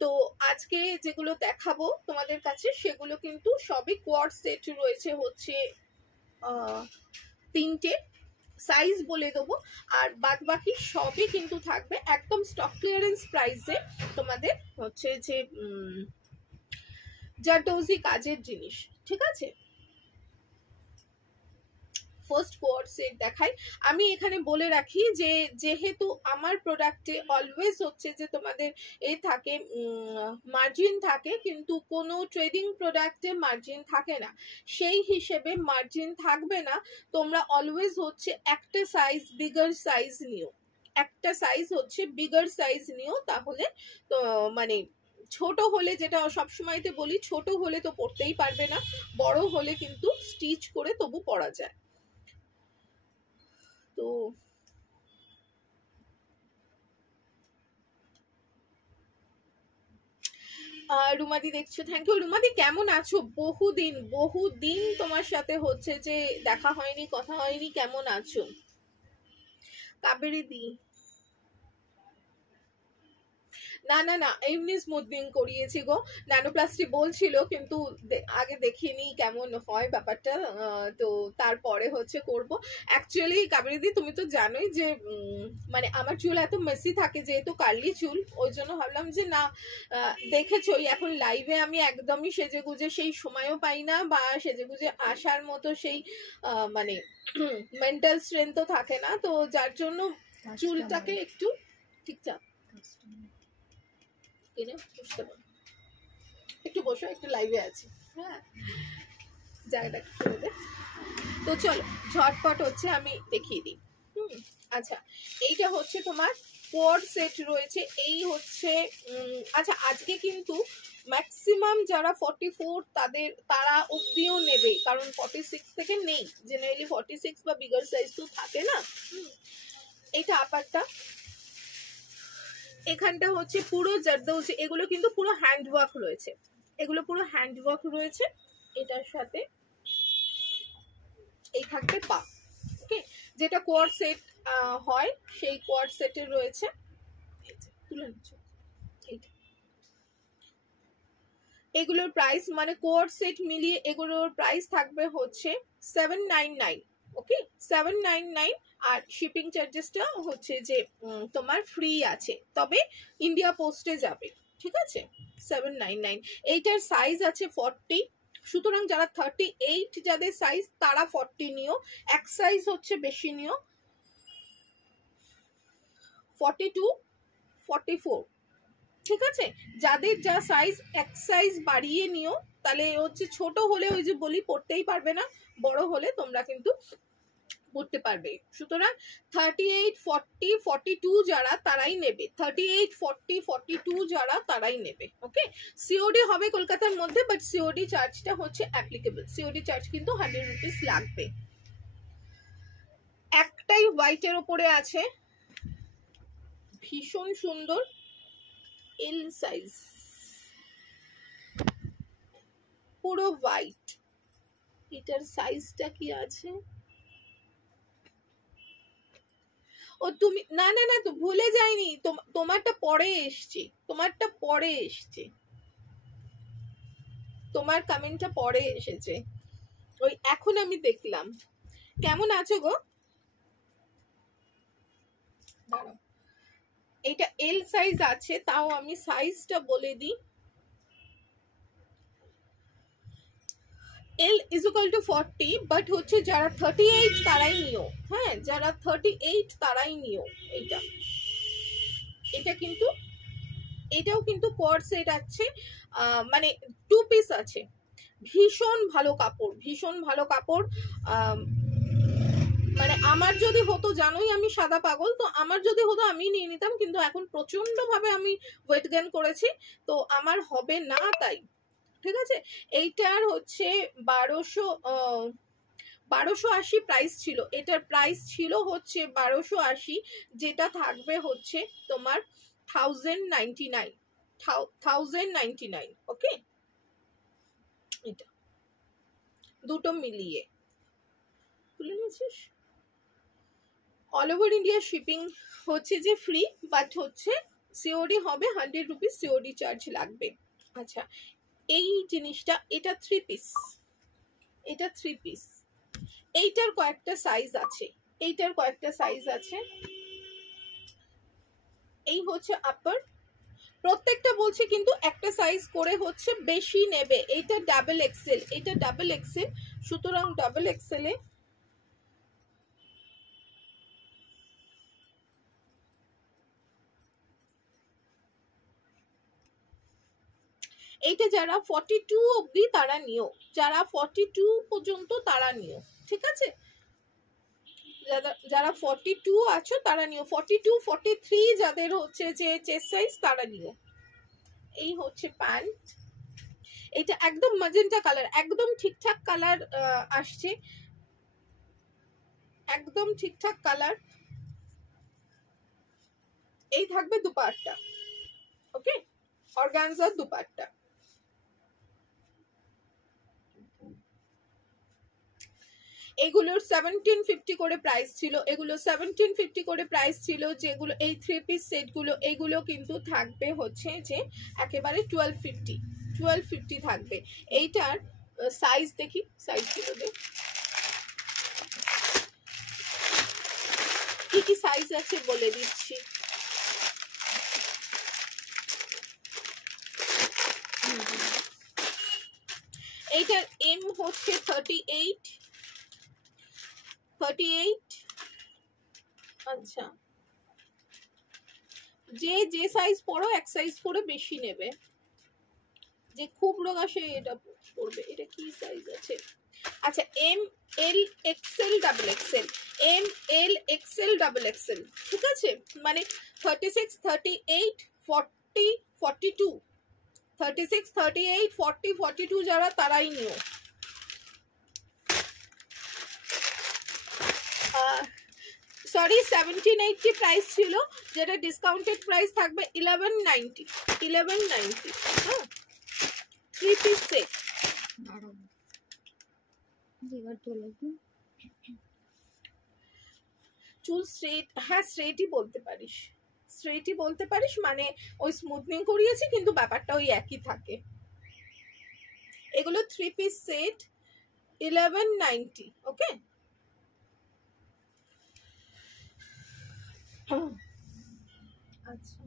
তো আজকে যেগুলো দেখাবো তোমাদের কাছে সেগুলো কিন্তু সবই কোয়াড সেট রয়েছে হচ্ছে 3টে, সাইজ বলে দেবো, আর বাদ বাকি সবই কিন্তু থাকবে একদম স্টক ক্লিয়ারেন্স প্রাইসে। তোমাদের হচ্ছে যে জারদৌজি কাজের জিনিস, ঠিক আছে। ফার্স্ট কোয়াড সেট দেখাই। আমি এখানে বলে রাখি যে যেহেতু আমার প্রোডাক্টে অলওয়েজ হচ্ছে যে তোমাদের এই থাকে মার্জিন থাকে, কিন্তু কোনো ট্রেডিং প্রোডাক্টে মার্জিন থাকে না, সেই হিসেবে মার্জিন থাকবে না। তোমরা অলওয়েজ হচ্ছে একটা সাইজ বিগার সাইজ নিও, একটা সাইজ হচ্ছে বিগার সাইজ নিও, তাহলে তো মানে ছোট হলে, যেটা সবসময়তে বলি, ছোট হলে তো পড়তেই পারবে না, বড় হলে কিন্তু স্টিচ করে তবু পরা যায়। তো রুমাদি দেখছো, থ্যাংক ইউ। রুমাদি কেমন আছো? বহুদিন বহুদিন তোমার সাথে হচ্ছে যে দেখা হয়নি, কথা হয়নি, কেমন আছো? কাবেরী দি, না না না, এমনি স্মুথনিং করিয়েছি গো। ন্যানোপ্লাস্টি বলছিল, কিন্তু আগে দেখিনি কেমন হয় ব্যাপারটা, তো তারপরে হচ্ছে করব। অ্যাকচুয়ালি কাবেরীদি তুমি তো জানোই যে মানে আমার চুল এত মেসি থাকে, যেহেতু কার্লি চুল, ওই জন্য ভাবলাম যে না, দেখেছোই এখন লাইভে আমি একদমই সেজে গুজে সেই সময়ও পাই না, বা সেজে গুজে আসার মতো সেই মানে মেন্টাল স্ট্রেংথও থাকে না, তো যার জন্য চুলটাকে একটু ঠিকঠাক বুঝতে পারো। একটু বসো, একটু লাইভে আছি, হ্যাঁ জায়গাটা করে দে। তো চলো ঝটপট হচ্ছে আমি দেখিয়ে দিই। আচ্ছা, এইটা হচ্ছে তোমার কোয়াড সেট রয়েছে, এই হচ্ছে আচ্ছা আজকে কিন্তু ম্যাক্সিমাম যারা 44 তারা অব্দিও নেবে, কারণ 46 থেকে নেই, জেনারেলি 46 বা বিগার সাইজ তো থাকে না। এটা আপারটা, এখানটা হচ্ছে পুরো জারদৌজি, এগুলো কিন্তু পুরো হ্যান্ড ওয়ার্ক রয়েছে, এগুলো পুরো হ্যান্ড ওয়ার্ক রয়েছে। এটার সাথে এই থাকবে পা, ওকে, যেটা কোয়াড সেট হয় সেই কোয়াড সেটের রয়েছে। তুলে নিচ্ছ এইটা, এগুলোর প্রাইস মানে কোয়াড সেট মিলিয়ে এগুলোর প্রাইস থাকবে হচ্ছে 799, ওকে 799, আর শিপিং চার্জেসটা হচ্ছে যে তোমার ফ্রি আছে, তবে ইন্ডিয়া পোস্টে যাবে, ঠিক আছে। 799, এইটার সাইজ আছে 40, সুতরাং যারা 38 যাদের সাইজ তারা 40 নিও, এক সাইজ হচ্ছে বেশি নিও, 42 44, ঠিক আছে। যাদের যা সাইজ এক সাইজ বাড়িয়ে নিও, তাহলে হচ্ছে ছোট হলে ওই যে বলি পড়তেই পারবে না, বড় হলে তোমরা কিন্তু পড়তে পারবে। সুতরাং 38 40 42 যারা তারাই নেবে, 38 40 42 যারা তারাই নেবে, ওকে। সিওডি হবে কলকাতার মধ্যে, বাট সিওডি চার্জটা হচ্ছে অ্যাপ্লিকেবল, সিওডি চার্জ কিন্তু 100 রুপিস লাগবে। একটাই হোয়াইটের ওপরে আছে, ভীষণ সুন্দর, এল সাইজ, পুরো হোয়াইট। এটার সাইজটা কি আছে? ও তুমি না না না, তো ভুলে যাইনি, তোমারটা পরে এসছে, তোমারটা পরে এসছে, তোমার কমেন্টটা পরে এসেছে, ওই এখন আমি দেখলাম। কেমন আছো গো? দাঁড়াও, এটা এল সাইজ আছে, তাও আমি সাইজটা বলে দিই, L is equal to 40, but হচ্ছে যারা 38 তারাই নিও, হ্যাঁ যারা 38 তারাই নিও। এইটা এটা কিন্তু এটাও কিন্তু কোয়াড সেট আছে, মানে 2 পিস আছে, ভীষণ ভালো কাপড়, ভীষণ ভালো কাপড়। মানে আমার যদি হতো, জানোই আমি সাদা পাগল, তো আমার যদি হতো আমি নিয়ে নিতাম, কিন্তু এখন প্রচন্ড ভাবে আমি ওয়েট গেইন করেছি, তো আমার হবে না, তাই ঠিক আছে। এইটার হচ্ছে 1280 প্রাইস ছিল, এটার প্রাইস ছিল হচ্ছে 1280, যেটা থাকবে হচ্ছে তোমার 1099, ওকে। এটা দুটো মিলিয়ে তুলে নিয়েছিস। অল ওভার ইন্ডিয়া শিপিং হচ্ছে যে ফ্রি, বাট হচ্ছে সিওডি হবে 100 রুপিস সিওডি চার্জ লাগবে। আচ্ছা এই জিনিসটা, এটা 3 পিস, এটা 3 পিস। এইটার কয়েকটা সাইজ আছে, এইটার কয়েকটা সাইজ আছে। এই হচ্ছে আপার, প্রত্যেকটা বলছে কিন্তু একটা সাইজ করে হচ্ছে বেশি নেবে। এইটা ডাবল এক্সেল, এটা ডাবল এক্সেল, সুতরাং ডাবল এক্সেলে এইটা যারা 42 অবধি তারা নিও, যারা 42 পর্যন্ত তারা নিও, ঠিক আছে? যারা 42 আছো তারা নিও, 42 43 যাদের হচ্ছে যে চেস্ট সাইজ তারা নিও। এই হচ্ছে প্যান্ট, এটা একদম ম্যাজেন্টা কালার, একদম ঠিকঠাক কালার আসছে, একদম ঠিকঠাক কালার। এই থাকবে দুপাট্টা, ওকে, অর্গানজার দুপাট্টা। এগুলোর 1750 করে প্রাইস ছিল, এগুলো 1750 করে প্রাইস ছিল। যেগুলো এই 3 পিস সেটগুলো, এগুলো কিন্তু থাকবে হচ্ছে যে একেবারে 1250 থাকবে। এইটার সাইজ দেখি, সাইজগুলো দেখ কি কি সাইজ আছে বলে দিচ্ছি। এইটার এম হচ্ছে 38। আচ্ছা যে যে সাইজ পড়ো এক সাইজ করে বেশি নেবে, যে খুব রোগা সে এটা পড়বে। এটা কি সাইজ আছে? আচ্ছা M L XL double XL, M L XL double XL, ঠিক আছে? মানে 36 38 40 42, 36 38 40 42 যারা তারাই নিও। সরি 1780 প্রাইস ছিল, যেটা ডিসকাউন্টেড প্রাইস থাকবে 1190। হ্যাঁ 3 পিস সেট। চুল স্ট্রেট, হ্যাঁ স্ট্রেটই বলতে পারিস, স্ট্রেটই বলতে পারিস, মানে ওই স্মুথনিং করিয়েছি কিন্তু ব্যাপারটা ওই একই থাকে। এগুলো 3 পিস সেট 1190, ওকে। আচ্ছা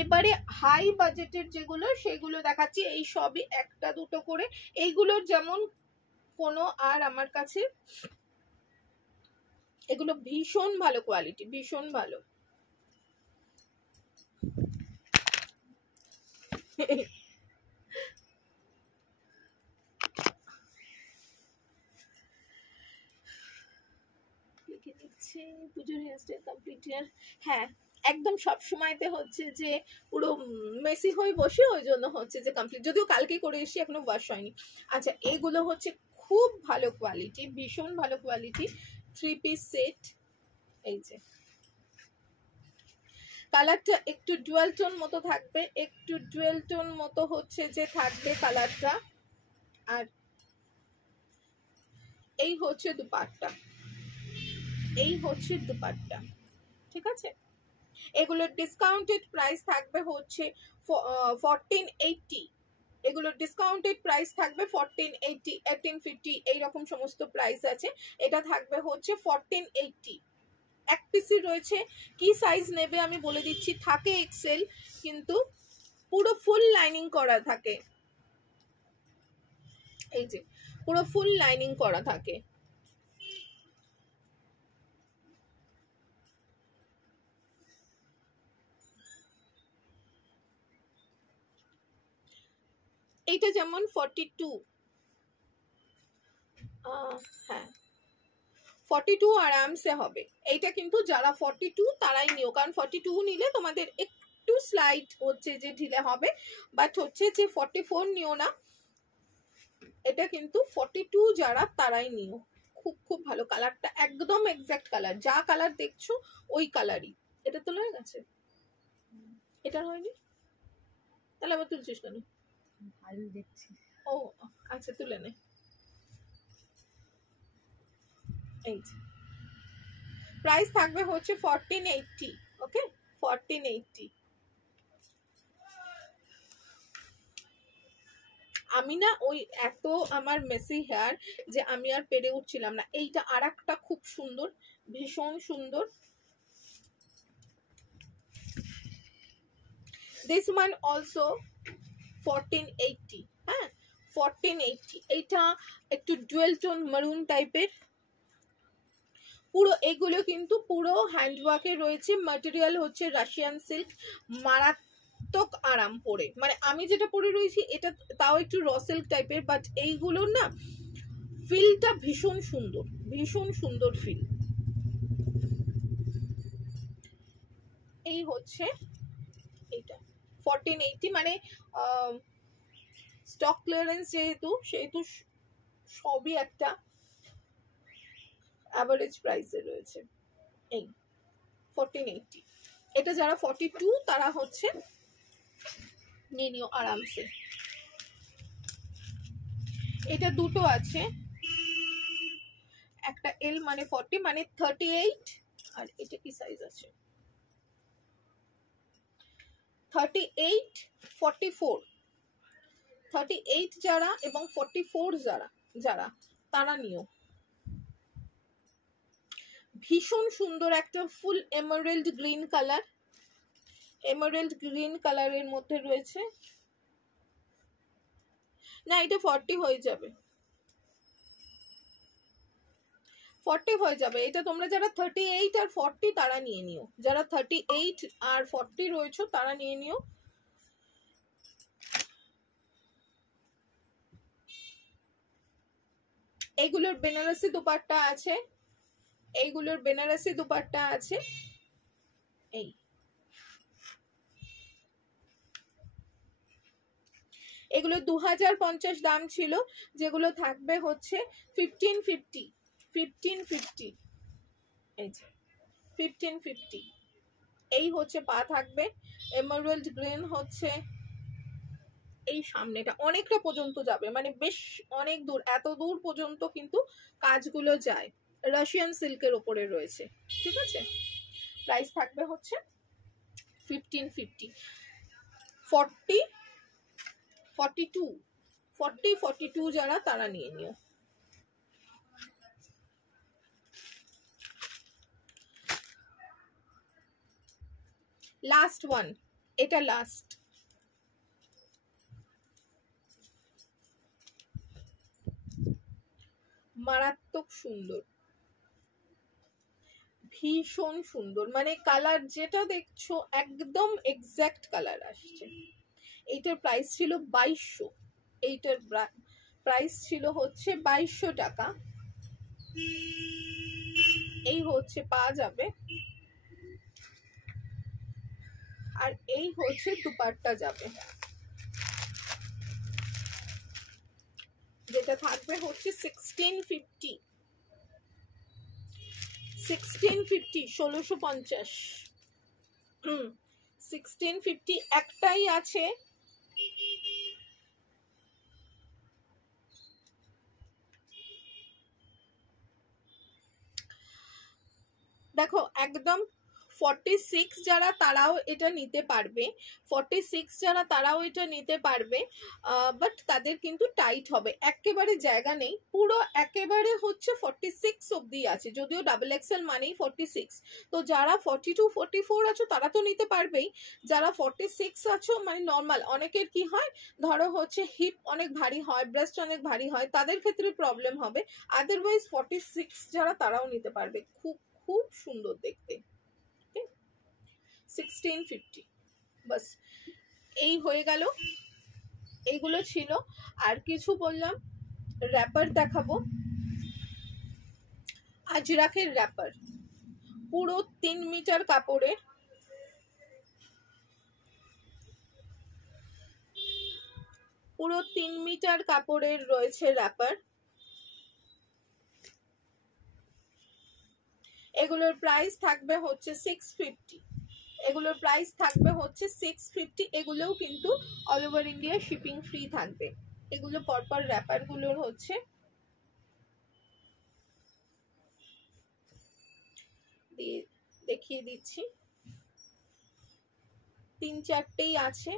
এবারে হাই বাজেটের যেগুলো সেগুলো দেখাচ্ছি, এই সবই একটা দুটো করে। এইগুলোর যেমন কোনো আর আমার কাছে, এগুলো ভীষণ ভালো কোয়ালিটি, ভীষণ ভালো। পুজোর হেয়ারস্টাইল কমপ্লিট। হ্যাঁ একদম সব সময়তে হচ্ছে যে পুরো মেসি হয়ে বসে, ওই জন্য হচ্ছে যে কমপ্লিট, যদিও কালকে করে এসেছি এখনো ওয়াশ হয়নি। আচ্ছা এগুলো হচ্ছে খুব ভালো কোয়ালিটি, ভীষণ ভালো কোয়ালিটি, 3 পিস সেট। এই যে কালারটা একটু ডুয়াল টোন মতো থাকবে, একটু ডুয়াল টোন মতো হচ্ছে যে থাকবে কালারটা। আর এই হচ্ছে দুপাট্টা, এই হচ্ছে দুপাট্টা, ঠিক আছে? এগুলোর ডিসকাউন্টেড প্রাইস থাকবে হচ্ছে 1480, এগুলোর ডিসকাউন্টেড প্রাইস থাকবে 1480 1850 এইরকম সমস্ত প্রাইস আছে। এটা থাকবে হচ্ছে 1480। এক পিসি রয়েছে, কি সাইজ নেবে আমি বলে দিচ্ছি। থাকে এক্সেল, কিন্তু পুরো ফুল লাইনিং করা থাকে, এই যে পুরো ফুল লাইনিং করা থাকে। এইটা যেমন 42, হ্যাঁ 42 আরামসে হবে। এইটা কিন্তু যারা 42 তারাই নিও, কারণ 42 নিলে তোমাদের একটু স্লাইড হচ্ছে যে ঢিলে হবে, বাট হচ্ছে যে 44 নিও না। এটা কিন্তু 42 যারা তারাই নিও, খুব খুব ভালো। কালারটা একদম এক্সাক্ট কালার, যা কালার দেখছো ওই কালারই। এটা তোলা হয়ে গেছে, এটা হয়নি, তাহলে আবার তুলছিস কেন? ভালো দেখছি। ও আচ্ছা তুলে নে। এই প্রাইস থাকবে হচ্ছে 1480, ওকে 1480। আমি না ওই এত আমার মেসি হেয়ার যে আমি আর পেরে উঠছিলাম না। এইটা আর একটা খুব সুন্দর, ভীষণ সুন্দর। This one also 1480। হ্যাঁ 1480। এইটা একটু ডুয়েল টোন মারুন টাইপের। পুরো এগুলো কিন্তু পুরো হ্যান্ডওয়ার্কে রয়েছে। ম্যাটেরিয়াল হচ্ছে রাশিয়ান সিল্ক। মারাত্মক আরাম পরে, মানে আমি যেটা পরে রয়েছি এটা তাও একটু র সিল্ক টাইপের, বাট এইগুলোর না ফিলটা ভীষণ সুন্দর, ভীষণ সুন্দর ফিল। এই হচ্ছে এইটা 1480, মানে স্টক ক্লিয়ারেন্স যেহেতু সেহেতু সবই একটা অ্যাভারেজ প্রাইসে রয়েছে। এই 1480। এটা যারা 42 তারা হচ্ছে নিয়ে নিও আরামসে। এটা দুটো আছে, একটা এল মানে 40 মানে 38, আর এটা কি সাইজ আছে 38 44। 38 যারা এবং 44 যারা তারা নিও। ভীষণ সুন্দর একটা full emerald green colour, emerald green কালারের মধ্যে রয়েছে। না এটা 40 হয়ে যাবে, 40 হয়ে যাবে। এটা তোমরা যারা 38 আর 40 তারা নিয়ে নিও, যারা 38 আর 40 রয়েছে তারা নিয়ে নিও। এইগুলোর বেনারসি দুপাট্টা আছে, এইগুলোর বেনারসি দুপাট্টা আছে। এই এগুলো 2050 দাম ছিল, যেগুলো থাকবে হচ্ছে 1550। 1550 এই যে 1550। এই হচ্ছে পা থাকবে, এমারেল্ড গ্রিন হচ্ছে এই সামনেটা অনেকটা পর্যন্ত যাবে, মানে বেশ অনেক দূর, এত দূর পর্যন্ত কিন্তু কাজগুলো যায়। রাশিয়ান সিল্কের ওপরে রয়েছে, ঠিক আছে। প্রাইস থাকবে হচ্ছে 1550। 40 42 40 42 যারা তারা নিয়ে নিও। লাস্ট ওয়ান, এটা লাস্ট। মারাত্মক সুন্দর, ভীষণ সুন্দর, মানে কালার যেটা দেখছো একদম এক্সাক্ট কালার আসছে। এইটার প্রাইস ছিল 2200, এইটার প্রাইস ছিল হচ্ছে 2200 টাকা। এই হচ্ছে পাওয়া যাবে, আর এই হচ্ছে দুপাট্টা যাবে, যেটা থাকবে হচ্ছে 1650। 1650 1650। 1650 একটাই আছে। দেখো একদম 46 যারা তারাও এটা নিতে পারবে, 46 যারা তারাও এটা নিতে পারবে, বাট তাদের কিন্তু টাইট হবে, একেবারে জায়গা নেই, পুরো একেবারে হচ্ছে 46 অবধি আছে, যদিও ডাবল এক্সেল মানেই 46। তো যারা 42 44 আছো তারা তো নিতে পারবেই, যারা 46 আছো মানে নর্মাল, অনেকের কি হয় ধরো হচ্ছে হিপ অনেক ভারী হয়, ব্রেস্ট অনেক ভারী হয়, তাদের ক্ষেত্রে প্রবলেম হবে। আদারওয়াইজ 46 যারা তারাও নিতে পারবে, খুব খুব সুন্দর দেখতে। 1650 বাস, এই হয়ে গেল, এইগুলো ছিল। আর কিছু বললাম, র্যাপার দেখাবো, আজরাখের র্যাপার, পুরো 3 মিটার কাপড়ের, পুরো 3 মিটার কাপড়ের রয়েছে র্যাপার। এগুলোর প্রাইস থাকবে হচ্ছে 650। এগুলোর প্রাইস থাকবে হচ্ছে 650। এগুলোও কিন্তু all over India shipping free থাকবে। এগুলো পরপর র্যাপার গুলোর হচ্ছে দেখিয়ে দিচ্ছি। 3-4টেই আছে।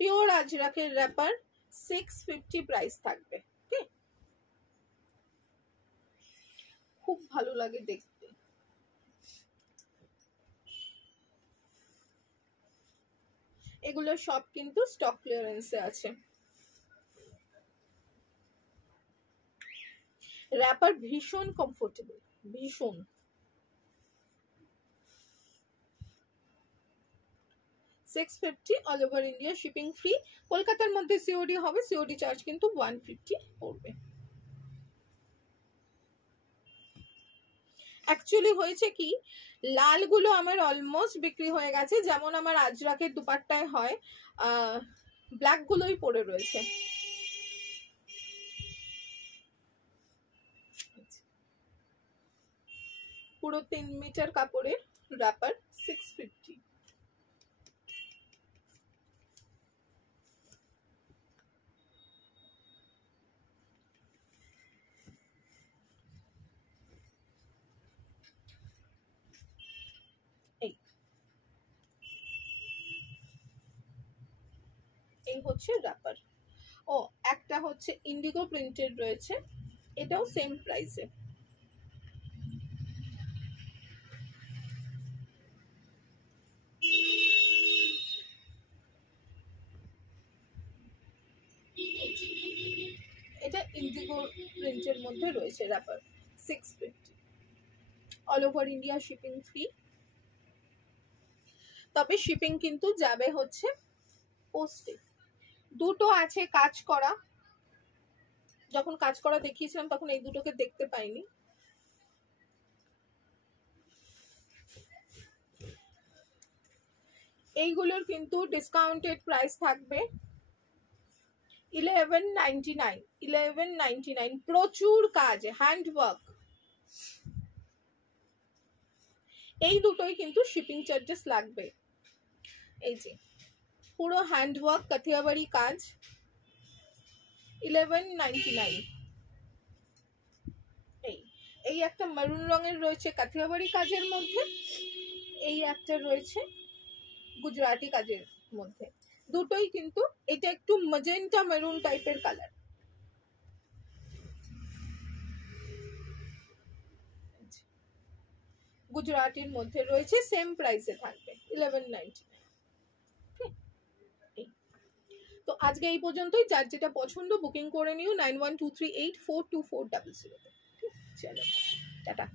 পিওর আজরাকের র্যাপার, 650 প্রাইস থাকবে। ওকে, খুব ভালো লাগে দেখতে। এগুলো সব কিন্তু স্টক ক্লিয়ারেন্সে আছে। র্যাপার ভীষণ কমফোর্টেবল, ভীষণ। $650 all over India, shipping free. কলকাতার মধ্যে সিওডি হবে, সিওডি চার্জ কিন্তু 150 পড়বে। অ্যাকচুয়ালি হয়েছে কি, লালগুলো আমার অলমোস্ট বিক্রি হয়ে গেছে, যেমন আমার আজরাকের দুপাট্টায় হয়, ব্ল্যাক গুলোই পড়ে রয়েছে। পুরো 3 মিটার কাপড়ের র্যাপার, 650। এই হচ্ছে র্যাপার। ও, একটা হচ্ছে ইন্ডিগো প্রিন্টেড রয়েছে, এটাও সেম প্রাইসে। এটা ইন্ডিগো প্রিন্টের মধ্যে রয়েছে wrapper, 650 all over India, shipping free. তবে শিপিং কিন্তু যাবে হচ্ছে পোস্টে। দুটো আছে কাজ করা, যখন কাজ করা দেখিয়েছিলাম তখন এই দুটোকে দেখতে পাইনি। এইগুলোর কিন্তু ডিসকাউন্টেড প্রাইস থাকবে 1199। 1199, প্রচুর কাজ, হ্যান্ডওয়ার্ক। এই দুটোই কিন্তু শিপিং চার্জেস লাগবে। এই যে পুরো হ্যান্ডওয়ার্ক কাঠিয়াবাড়ি কাজ, 1199। এই একটা মারুন রঙের রয়েছে কাঠিয়াবাড়ি কাজের মধ্যে, এই একটা রয়েছে গুজরাটি কাজের মধ্যে। দুটোই কিন্তু, এটা একটু ম্যাজেন্টা মেরুন টাইপের কালার। গুজরাটির মধ্যে রয়েছে, সেম প্রাইসে থাকবে 1199। তো আজকে এই পর্যন্তই। যার যেটা পছন্দ বুকিং করে নিও 9123842400। চলো টাটা।